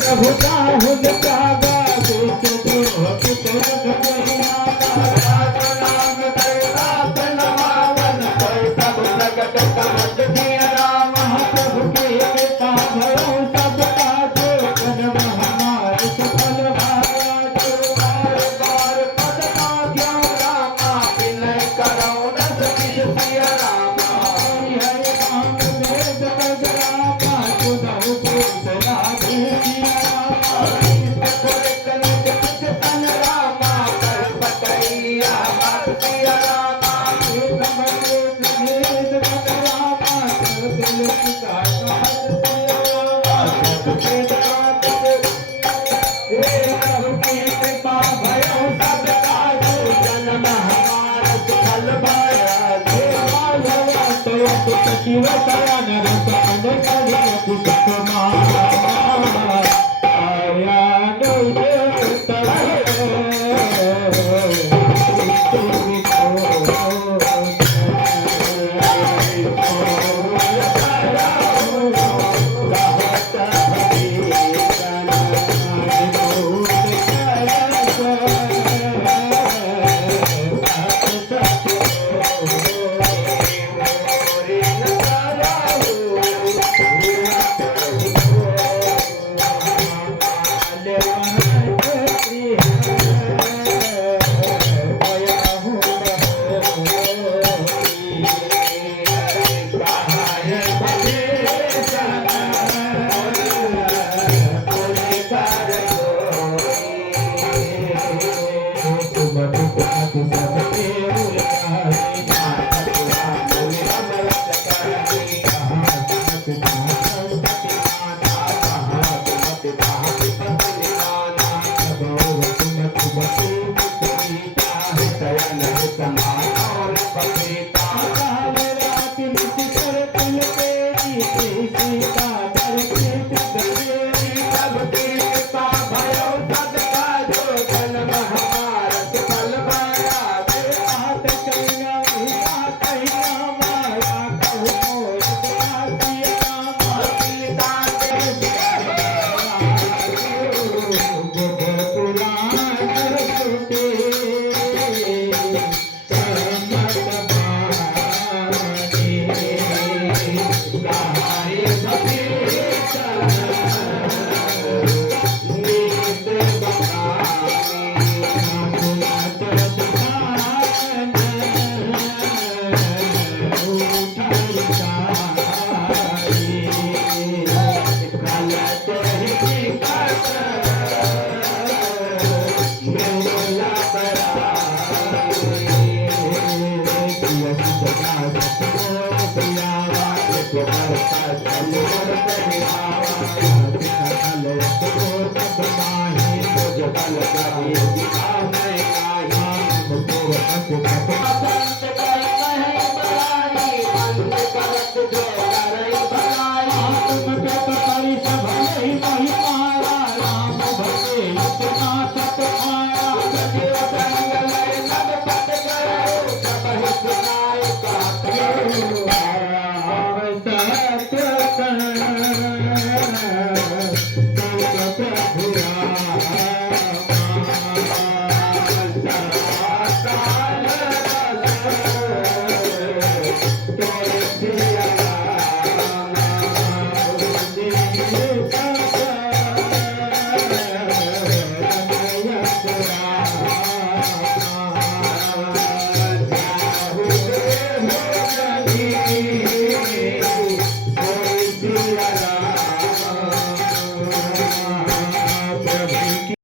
प्रभु जाहुल जागा देश द्रोह कितरक महिमा नाम दैतात नमावन कोई प्रभु प्रगट कमत दिया राम प्रभु के कृपा भयो सब काजो जन्म हमार सफल भाया जो बार बार पद मांग्यो रामा विनय करो रस किस सिया रामा हरि राम वेद पद रामा सुनहु पूतना भूतिया शिव शरण